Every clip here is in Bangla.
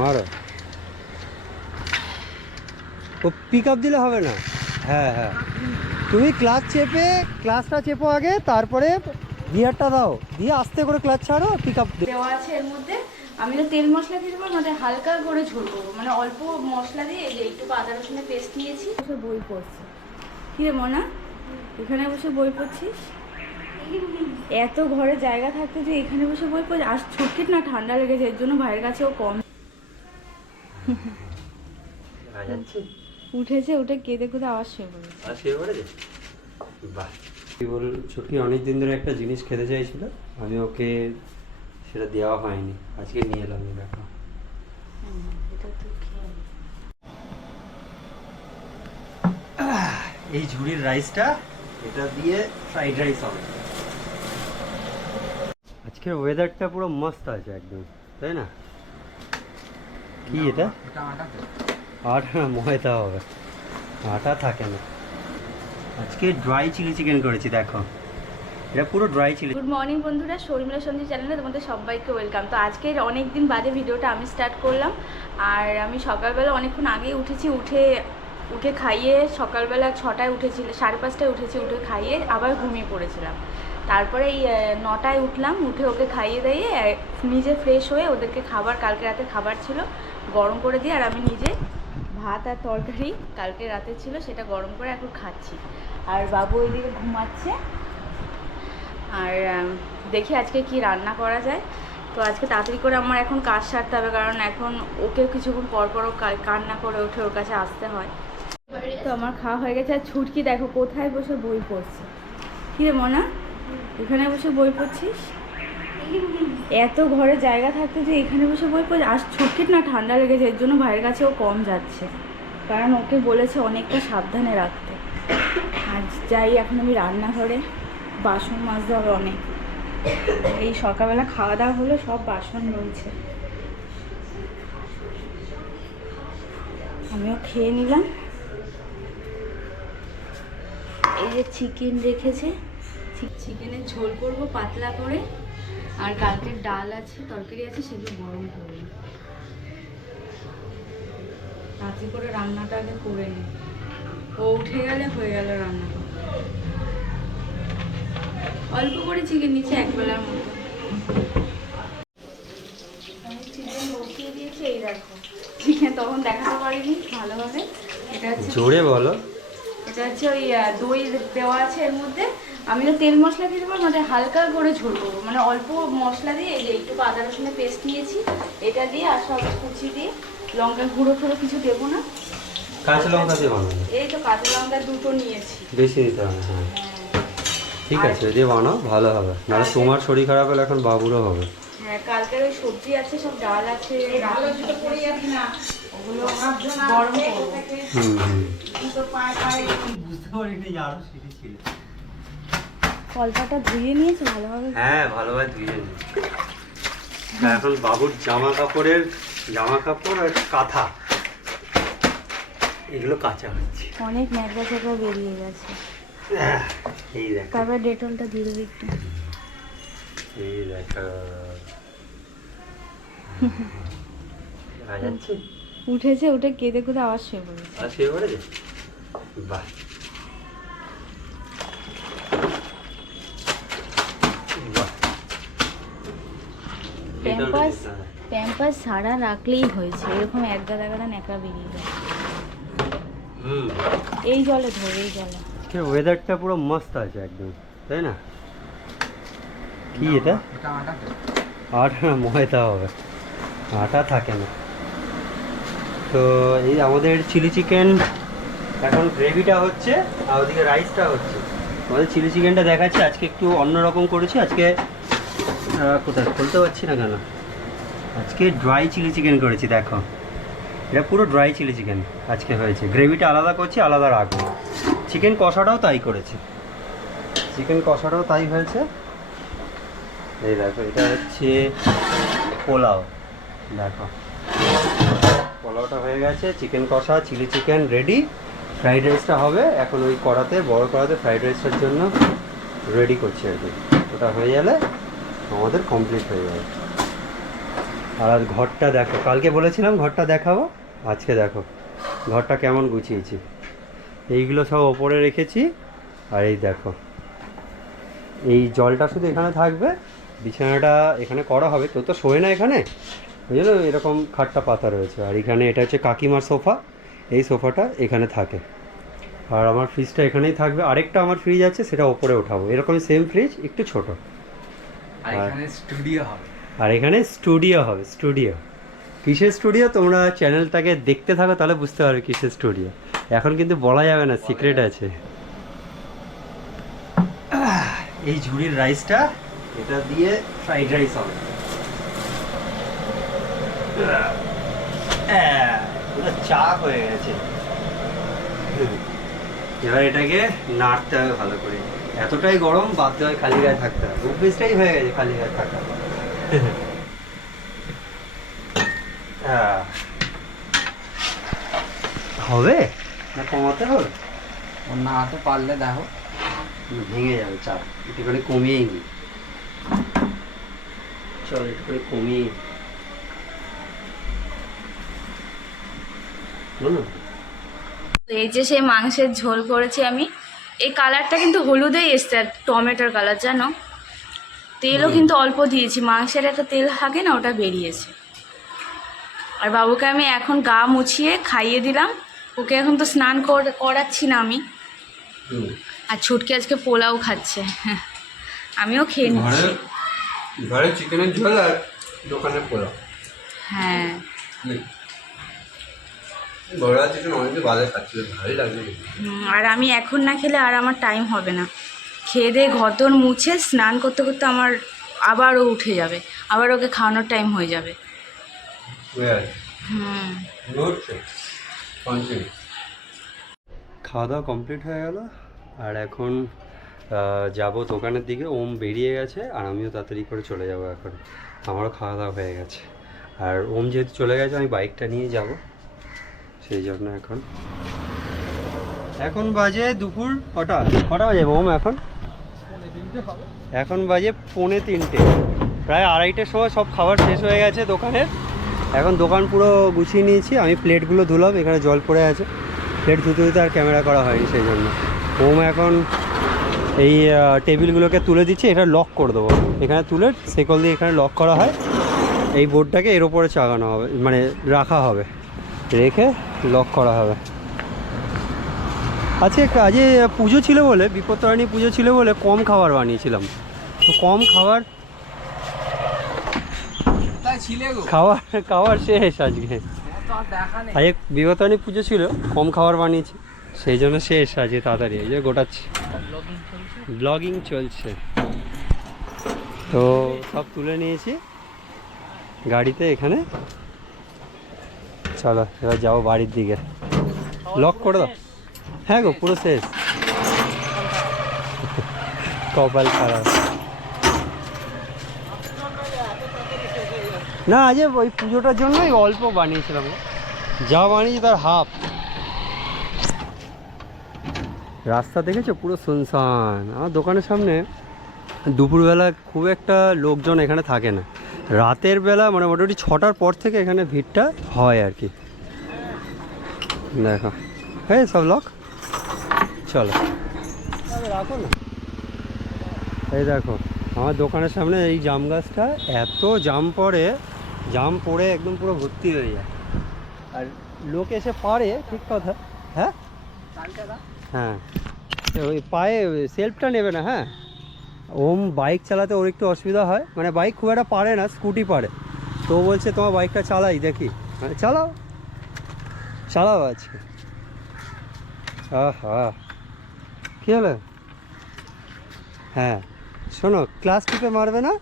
মারো। ও পিক আপ দিলে হবে না? হ্যাঁ হ্যাঁ। তুমি ক্লাচ চেপে ক্লাচটা চেপো আগে তারপরে গিয়ারটা দাও। দিয়ে আস্তে করে ক্লাচ ছাড়ো পিক আপ দেওয়া আছে এর মধ্যে। আমি তো তেল মশলা দিয়ে দেবো মানে হালকা করে ঝোল করব। মানে অল্প মশলা দিয়ে যে একটু আদা রসুনের পেস্ট নিয়েছি। বসে বই পড়ছি। কি রে মনা? এখানে বসে বই পড়ছিস? এত ঘরে জায়গা থাকতে যে এখানে বসে বই পড়ছিস আর ছুটকিট না ঠান্ডা লেগেছে এর জন্য ভাইয়ের কাছেও কম। উঠেছে। উঠে কেঁদে কুদে আওয়াজ শুয়ে পড়েছে। বাহ কি বল ছুটি অনেক দিন ধরে একটা জিনিস খেতে চাইছিল আমি ওকে সেটা দেওয়া হয়নি। আজকে নিয়ে এলাম এই দেখো এটা। এই ঝুড়ির রাইসটা এটা দিয়ে ফ্রাইড রাইস হবে। আজকের ওয়েদারটা পুরো মস্ত আছে একদম তাই না? কি এটা? আটা না ময়দা হবে। আটা থাকে না। আজকে ড্রাই চিলি চিকেন করেছি দেখো। এটা পুরো ড্রাই চিলি গুড মর্নিং বন্ধুরা শর্মিলা সন্ধি চ্যানেলে তোমাদের সবাইকে ওয়েলকাম তো আজকে অনেক দিন বাদে ভিডিওটা আমি স্টার্ট করলাম। আর আমি সকালবেলা অনেকক্ষণ আগেই উঠেছি উঠে উঠে খাইয়ে সকালবেলা ছটায় উঠেছিল সাড়ে পাঁচটায় উঠেছি উঠে খাইয়ে আবার ঘুমিয়ে পড়েছিলাম। তারপরে এই নটায় উঠলাম উঠে ওকে খাইয়ে আহ, নিজে ফ্রেশ হয়ে ওদেরকে খাবার কালকে রাতে খাবার ছিল গরম করে দিয়ে আর আমি নিজে ভাত আর তরকারি কালকে রাতে ছিল, সেটা গরম করে এখন খাচ্ছি। আর বাবু ওইদিকে ঘুমাচ্ছে। আর দেখি আজকে কি রান্না করা যায়। তো আজকে তাড়াতাড়ি করে আমার এখন কাজ সারতে হবে, কারণ এখন ওকে কিছুক্ষণ পর পরও কা- কান্না করে ওঠে ওর কাছে আসতে হয়। তো আমার খাওয়া হয়ে গেছে। আর ছুটকি দেখো, কোথায় বসে বই পড়ছে? কি রে মনা, এখানে বসে বই পড়ছিস? এত ঘরে জায়গা থাকতে যে এখানে বসে বই পড়ছিস আর ছুটকিট না, ঠান্ডা লেগেছে, এর জন্য ভাইয়ের কাছে ও কম যাচ্ছে। কারণ ওকে বলেছে অনেকটা সাবধানে রাখতে। আর যাই, এখন আমি রান্নাঘরে, বাসন মাজতে হবে অনেক। এই সকালবেলা খাওয়া দাওয়া হলো, সব বাসন রয়েছে। আমিও খেয়ে নিলাম। এই যে চিকেন রেখেছে চিকেনের ঝোল করব পাতলা করে। আর কালকের ডাল আছে তরকারি আছে সেগুলো গরম করব তাড়াতাড়ি করে রান্নাটা আগে করে নিই। ও উঠে গেলে হয়ে গেল রান্না। অল্প করে চিকেন নিচে এক বেলার মতো। তখন দেখাতে পারিনি ভালোভাবে। এটা হচ্ছে জোরে বলো। এটা হচ্ছে ওই দই দেওয়া আছে এর মধ্যে। আমি তো তেল মশলা দিয়ে দেবো মানে হালকা করে ঝোল করব। মানে অল্প মশলা দিয়ে এই যে একটু আদা রসুনের পেস্ট নিয়েছি এটা দিয়ে আর সব কুচি দিয়ে লঙ্কা গুঁড়ো ফুড়ো কিছু দেবো না। কাঁচা লঙ্কা দিয়ে বানাবো? এই তো কাঁচা লঙ্কা দুটো নিয়েছি। বেশি দিতে হবে হ্যাঁ। ঠিক আছে দিয়ে বানাও ভালো হবে। নাহলে তোমার শরীর খারাপ হলে এখন বাবুরও হবে। হ্যাঁ কালকের ওই সবজি আছে সব ডাল আছে। ডাল তো পড়ে যাবে না। ওগুলো গরম হুম হুম বুঝতে পারিনি আরও সিঁড়ি ছিল। কলপাটা ধুয়ে নিয়েছে ভালোভাবে? হ্যাঁ ভালোভাবে ধুয়ে নি এখন বাবুর জামা কাপড়ের জামা কাপড় আর কাঁথা। এগুলো কাঁচা হচ্ছে। অনেক ন্যাকড়া থেকে বেরিয়ে গেছে। আহ, এই দেখ। তারপর ডেটলটা দিয়ে দেবে একটু। এই দেখ। উঠেছে উঠে কেঁদে কুদে আওয়াজ শুয়ে পড়েছে। আর শুয়ে পড়েছে? বাহ। প্যাম্পাস প্যাম্পাস সারা রাখলেই হয়েছে। এরকম এক গাদা গাদা ন্যাকড়া বেরিয়ে যায়। হুম। এই জলে ধরে এই জলে। আজকের ওয়েদারটা পুরো মস্ত আছে একদম তাই না? কি এটা? আটা না ময়দা হবে। আটা থাকে না। তো এই আমাদের চিলি চিকেন এখন গ্রেভিটা হচ্ছে আর ওদিকে রাইসটা হচ্ছে। আমাদের চিলি চিকেনটা দেখাচ্ছি আজকে একটু অন্যরকম করেছি আজকে কোথায়? খুলতে পারছি না কেন? আজকে ড্রাই চিলি চিকেন করেছি, দেখো। এটা পুরো ড্রাই চিলি চিকেন আজকে হয়েছে। গ্রেভিটা আলাদা করছি, আলাদা রাখব। চিকেন কষাটাও তাই করেছি। চিকেন কষাটাও তাই হয়েছে। এই দেখো, এটা হচ্ছে পোলাও। দেখো। পোলাওটা হয়ে গেছে চিকেন কষা চিলি চিকেন রেডি ফ্রাইড রাইসটা হবে। এখন ওই কড়াতে, বড় কড়াতে ফ্রাইড রাইসটার জন্য রেডি করছি আর কি। ওটা হয়ে গেলে আমাদের কমপ্লিট হয়ে যাবে। আর আজ ঘরটা দেখো, কালকে বলেছিলাম ঘরটা দেখাবো, আজকে দেখো। ঘরটা কেমন গুছিয়েছি। এইগুলো সব ওপরে রেখেছি, আর এই দেখো। এই জলটা শুধু এখানে থাকবে, বিছানাটা এখানে করা হবে, কেউ তো শোয় না এখানে। ওই জন্য এরকম খাটটা পাতা রয়েছে। আর এখানে এটা হচ্ছে কাকিমার সোফা, এই সোফাটা এখানে থাকে। আর আমার ফ্রিজটা এখানেই থাকবে। আরেকটা আমার ফ্রিজ আছে, সেটা ওপরে ওঠাবো। এরকম সেম ফ্রিজ একটু ছোট। আর এখানে স্টুডিও হবে। আর এখানে স্টুডিও হবে স্টুডিও কিসের স্টুডিও তোমরা চ্যানেলটাকে দেখতে থাকো তাহলে বুঝতে পারবে কিসের স্টুডিও এখন কিন্তু বলা যাবে না সিক্রেট আছে। এই ঝুড়ির রাইসটা এটা দিয়ে ফ্রাইড রাইস হবে। পুরো চাপ হয়ে গেছে। এবার এটাকে নাড়তে হবে ভালো করে। এতটাই গরম বাধ্য হয় খালি গায়ে থাকতে হবে। অভ্যেসটাই হয়ে গেছে খালি গায়ে থাকা হবে? না কমাতে হবে। না তো পারলে দেখো। ভেঙে যাবে চাপ। একটু করে কমিয়েই নি। চল একটু করে কমিয়ে এই যে সেই মাংসের ঝোল করেছি আমি এই কালারটা কিন্তু হলুদেই এসছে আর টমেটোর কালার জানো? তেলও কিন্তু অল্প দিয়েছি মাংসের একটা তেল থাকে না ওটা বেরিয়েছে। আর বাবুকে আমি এখন গা মুছিয়ে খাইয়ে দিলাম ওকে এখন তো স্নান কর- করাচ্ছি না আমি। আর ছুটকি আজকে পোলাও খাচ্ছে। আমিও খেয়ে নিচ্ছি। ঘরে চিকেনের ঝোল আর দোকানে পোলাও। হ্যাঁ। ঘোড়া চিকেন অনেকে বাজার খাচ্ছিল ভালোই লাগবে আর আমি এখন না খেলে আর আমার টাইম হবে না। খেয়ে দিয়ে ঘতন মুছে স্নান করতে করতে আমার আবারও উঠে যাবে। আবার ওকে খাওয়ানোর টাইম হয়ে যাবে। হুম। খাওয়া দাওয়া কমপ্লিট হয়ে গেল আর এখন যাব দোকানের দিকে। ওম বেরিয়ে গেছে আর আমিও তাড়াতাড়ি করে চলে যাব এখন। আমারও খাওয়া দাওয়া হয়ে গেছে। আর ওম যেহেতু চলে গেছে আমি বাইকটা নিয়ে যাব। সেই জন্য এখন। এখন বাজে দুপুর কটা? কটা বাজে ওম এখন? এখন বাজে পৌনে তিনটে। প্রায় আড়াইটের সময় সব খাবার শেষ হয়ে গেছে দোকানের। এখন দোকান পুরো গুছিয়ে নিয়েছি। আমি প্লেটগুলো ধুলাম এখানে জল পড়ে আছে। প্লেট ধুতে ধুতে আর ক্যামেরা করা হয়নি সেই জন্য। ওম এখন এই টেবিলগুলোকে তুলে দিচ্ছি এটা লক করে দেবো। এখানে তুলে সেকল দিয়ে এখানে লক করা হয়। এই বোর্ডটাকে এর ওপরে চাগানো হবে মানে রাখা হবে। রেখে লক করা হবে। আজকে আজকে পুজো ছিল বলে বিপত্তারিণী পুজো ছিল বলে কম খাবার বানিয়েছিলাম। তো কম খাবার খাবার খাবার শেষ আজকে। আজকে বিপত্তারিণী পুজো ছিল কম খাবার বানিয়েছি সেই জন্য শেষ আজকে তাড়াতাড়ি এই যে গোটাচ্ছি। ব্লগিং চলছে। তো সব তুলে নিয়েছি। গাড়িতে এখানে চলো, এবার যাব বাড়ির দিকে। লক করে দাও। হ্যাঁ গো, পুরো শেষ। কপাল খারাপ। না, আজ ওই পুজোটার জন্যই অল্প বানিয়েছিলাম। যা বানিয়েছি তার হাফ রাস্তা দেখেছ? পুরো শুনশান। আমার দোকানের সামনে দুপুরবেলা খুব একটা লোকজন এখানে থাকে না। রাতের বেলা মানে মোটামুটি ছটার পর থেকে এখানে ভিড়টা হয় আর কি। দেখো। হ্যাঁ সব লোক চলো। রাখো না এই দেখো আমার দোকানের সামনে এই জাম গাছটা এত জাম পড়ে জাম পড়ে একদম পুরো ভর্তি হয়ে যায়। আর লোক এসে পারে ঠিক কথা। হ্যাঁ? হ্যাঁ। ওই পায়ে সেলফটা নেবে না হ্যাঁ? ওম বাইক চালাতে ওর একটু অসুবিধা হয়। মানে বাইক খুব একটা পারে না স্কুটি পারে। তো বলছে তোমার বাইকটা চালাই দেখি। মানে চালাও। চালাও আজকে। আহা। কী হলো? হ্যাঁ। শোনো ক্লাস টিপে মারবে না?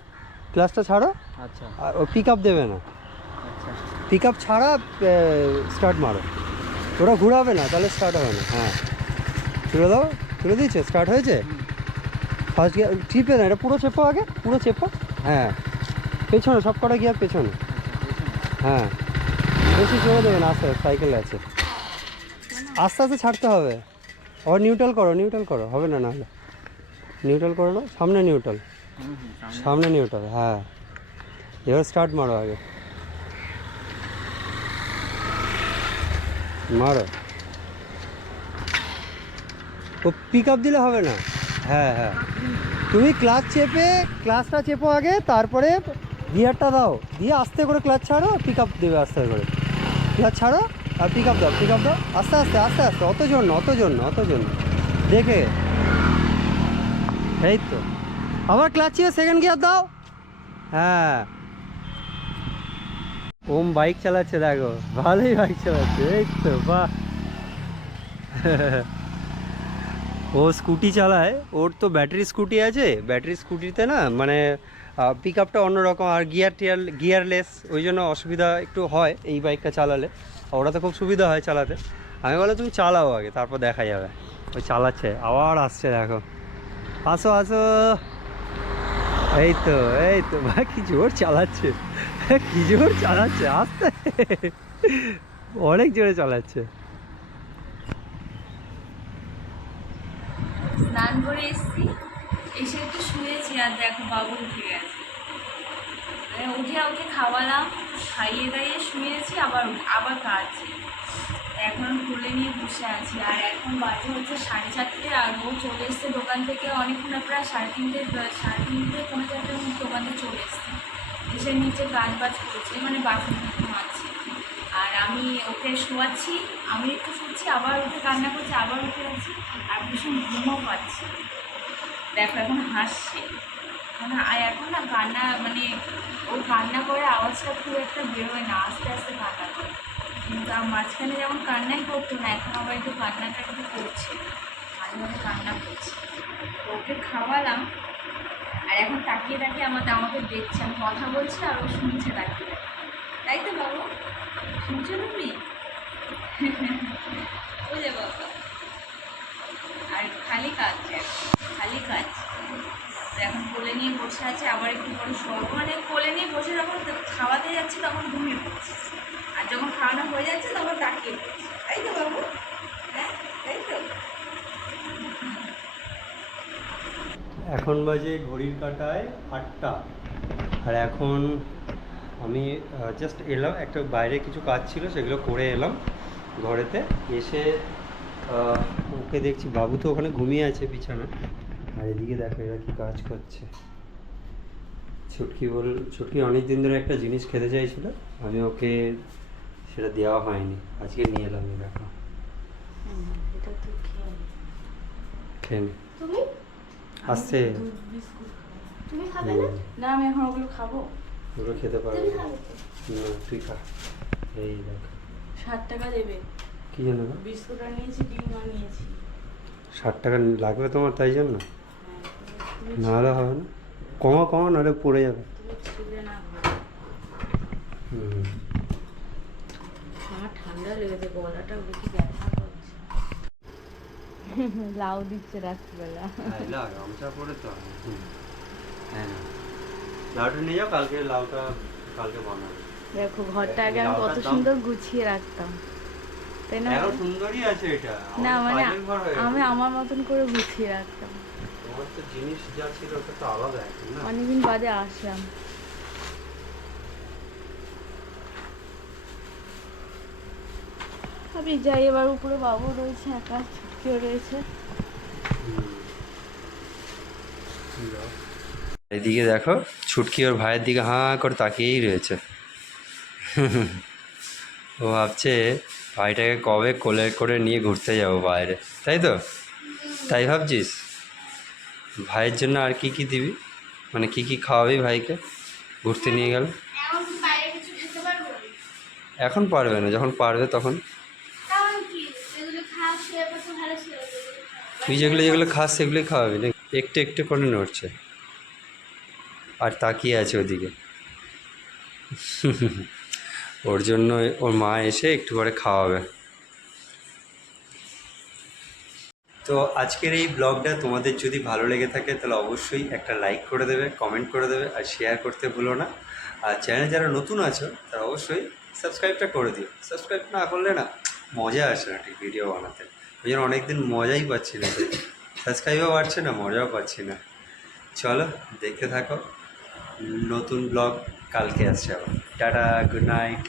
ক্লাসটা ছাড়ো। আচ্ছা। আর ও পিক আপ দেবে না। আচ্ছা। পিক আপ ছাড়া স্টার্ট মারো। ওরা ঘুরাবে না তাহলে স্টার্ট হবে না। হ্যাঁ। তুলে দাও। তুলে দিয়েছে? স্টার্ট হয়েছে? ফার্স্ট গিয়ার চিপে না, এটা পুরো চেপো আগে, পুরো চেপো হ্যাঁ। পেছনে, সব কটা গিয়ার পেছনে। হ্যাঁ। বেশি জোরে দেবে না, আস্তে, সাইকেল আছে। আস্তে আস্তে ছাড়তে হবে। আবার নিউট্রাল করো নিউট্রাল করো, হবে না নাহলে নিউট্রাল করো না, সামনে নিউট্রাল সামনে নিউট্রাল হ্যাঁ। এবার স্টার্ট মারো আগে। মারো। ও পিক আপ দিলে হবে না? হ্যাঁ হ্যাঁ। তুমি ক্লাচ চেপে ক্লাচটা চেপো আগে, তারপরে গিয়ারটা দাও। দিয়ে আস্তে করে ক্লাচ ছাড়ো পিক আপ দেবে আস্তে করে। ক্লাচ ছাড়ো, আর পিক আপ দাও পিক আপ দাও। আস্তে আস্তে আস্তে আস্তে। অত জন্য অত জন্য অত জন্য দেখে। এই তো। আবার ক্লাচ চেপে সেকেন্ড গিয়ার দাও। হ্যাঁ। ওম বাইক চালাচ্ছে, দেখো। ভালোই বাইক চালাচ্ছে। এই তো, বাহ। ও স্কুটি চালায়, ওর তো ব্যাটারি স্কুটি আছে, ব্যাটারি স্কুটিতে না মানে পিক আপটা অন্যরকম আর গিয়ার টিয়ার গিয়ারলেস ওই জন্য অসুবিধা একটু হয় এই বাইকটা চালালে। ওরা তো খুব সুবিধা হয় চালাতে। আমি বলে তুমি চালাও আগে, তারপর দেখা যাবে। ওই চালাচ্ছে, আবার আসছে দেখো। আসো আসো। এই তো এই তো ভাই কি জোর চালাচ্ছে, কি জোর চালাচ্ছে, আস্তে। অনেক জোরে চালাচ্ছে। স্নান করে এসেছি। এসে একটু শুয়েছি আর দেখো বাবু উঠে গেছে। মানে উঠে ওকে খাওয়ালাম, খাইয়ে দাইয়ে শুয়েছি, আবার আবার কাজ এখন খুলে নিয়ে বসে আছি। আর এখন বাজে হচ্ছে সাড়ে চারটে, আর ও চলে এসছে দোকান থেকে। অনেকক্ষণ প্রায় সাড়ে তিনটে সাড়ে তিনটে, পৌনে চারটের মধ্যে দোকান চলে এসছে। এসে নিচে কাজ বাজ করছে মানে বাসন মারছে আর আমি ওকে শোয়াচ্ছি, আমি একটু শুচ্ছি, আবার ওকে কান্না করছে, আবার উঠে আর ভীষণ ঘুমও পাচ্ছে। দেখো, এখন হাসছে। মানে এখন না কান্না মানে ও কান্না করে আওয়াজটা খুব একটা বেরোয় না, আস্তে আস্তে কান্না করে। কিন্তু মাঝখানে যেমন কান্নাই করতো না, এখন আবার একটু কান্নাটা একটু করছে। মাঝে মাঝে কান্না করছে। ওকে খাওয়ালাম, আর এখন তাকিয়ে তাকিয়ে আমাদের, আমাকে দেখছে। আমি কথা বলছি আর ও শুনছে তাকিয়ে। তাই তো বাবু? শুনছো তুমি? বুঝে বাবা খালি কাজ খালি কাজ। এখন কোলে নিয়ে বসে আছে আবার একটু পরে শোয়াবো মানে কোলে নিয়ে বসে যখন খাওয়াতে যাচ্ছে, তখন ঘুমিয়ে পড়ছে। আর যখন খাওয়ানো হয়ে যাচ্ছে, তখন তাকিয়ে পড়ছে। তাই তো বাবু হ্যাঁ এখন বাজে ঘড়ির কাটায় আটটা। আর এখন আমি জাস্ট এলাম, একটা বাইরে কিছু কাজ ছিল, সেগুলো করে এলাম ঘরেতে। এসে ওকে দেখছি বাবু তো ওখানে ঘুমিয়ে আছে বিছানা আর এদিকে দেখো এরা কি কাজ করছে। ছুটকি বল ছুটকি অনেক দিন ধরে একটা জিনিস খেতে চাইছিল আমি ওকে সেটা দেওয়া হয়নি। আজকে নিয়ে এলাম এই দেখো খেয়ে নে। খেয়ে। তুমি? আসছে। বিস্কুট তুমি খাবে না? না আমি এখন ওগুলো খাব। ওগুলো খেতে পারবে? না, তুই খা। এই দেখ। ষাট টাকা দেবে। কি জানো না বিস্কুট নিয়েছি ডিম নিয়েছি। ষাট টাকা লাগবে তোমার তাই জন্য? হ্যাঁ, নাহলে হবে না। কমা কমা নাহলে পড়ে যাবে। লাউ দিচ্ছে রাত্রিবেলা। হ্যাঁ, গামছা পরে তো হুম। হ্যাঁ লাউটা নিয়ে যাও কালকে লাউটা কালকে বানাবো। দেখো ঘরটা আগে আমি কত সুন্দর গুছিয়ে রাখতাম। তাই না? সুন্দরই আছে এটা। না মানে আমি আমার মতন করে গুছিয়ে রাখতাম। তোমার তো জিনিস যা ছিল ওটা তো আলাদা এখন না? অনেকদিন বাদে আসলাম। আমি যাই এবার উপরে বাবু রয়েছে একা ছুটিও রয়েছে। এদিকে দেখো ছুটকি ওর ভাইয়ের দিকে হাঁ করে তাকিয়েই রয়েছে। ও ভাবছে ভাইটাকে কবে কোলে করে নিয়ে ঘুরতে যাব বাইরে, তাই তো? তাই ভাবছিস? ভাইয়ের জন্য আর কি কি দিবি? মানে কি কি খাওয়াবি ভাইকে? ঘুরতে নিয়ে গেল? এখন পারব না, যখন পারবে তখন। তুই যেগুলো যেগুলো খাস সেগুলোই খাওয়াবি না একটু একটু করে নড়ছে। আর তাকিয়ে আছে ওদিকে। ওর জন্য ওর মা এসে একটু করে খাওয়াবে। তো আজকের এই ব্লগটা তোমাদের যদি ভালো লেগে থাকে, তাহলে অবশ্যই একটা লাইক করে দেবে, কমেন্ট করে দেবে আর শেয়ার করতে ভুলো না। আর চ্যানেল যারা নতুন আছো, তারা অবশ্যই সাবস্ক্রাইবটা করে দিও। সাবস্ক্রাইব না করলে না মজা আসে না ঠিক ভিডিও বানাতে। ওই জন্য অনেকদিন মজাই পাচ্ছি না। সাবস্ক্রাইবও বাড়ছে না, মজাও পাচ্ছি না। চলো দেখতে থাকো। নতুন ব্লগ। কালকে আসছে আবার। Tata good night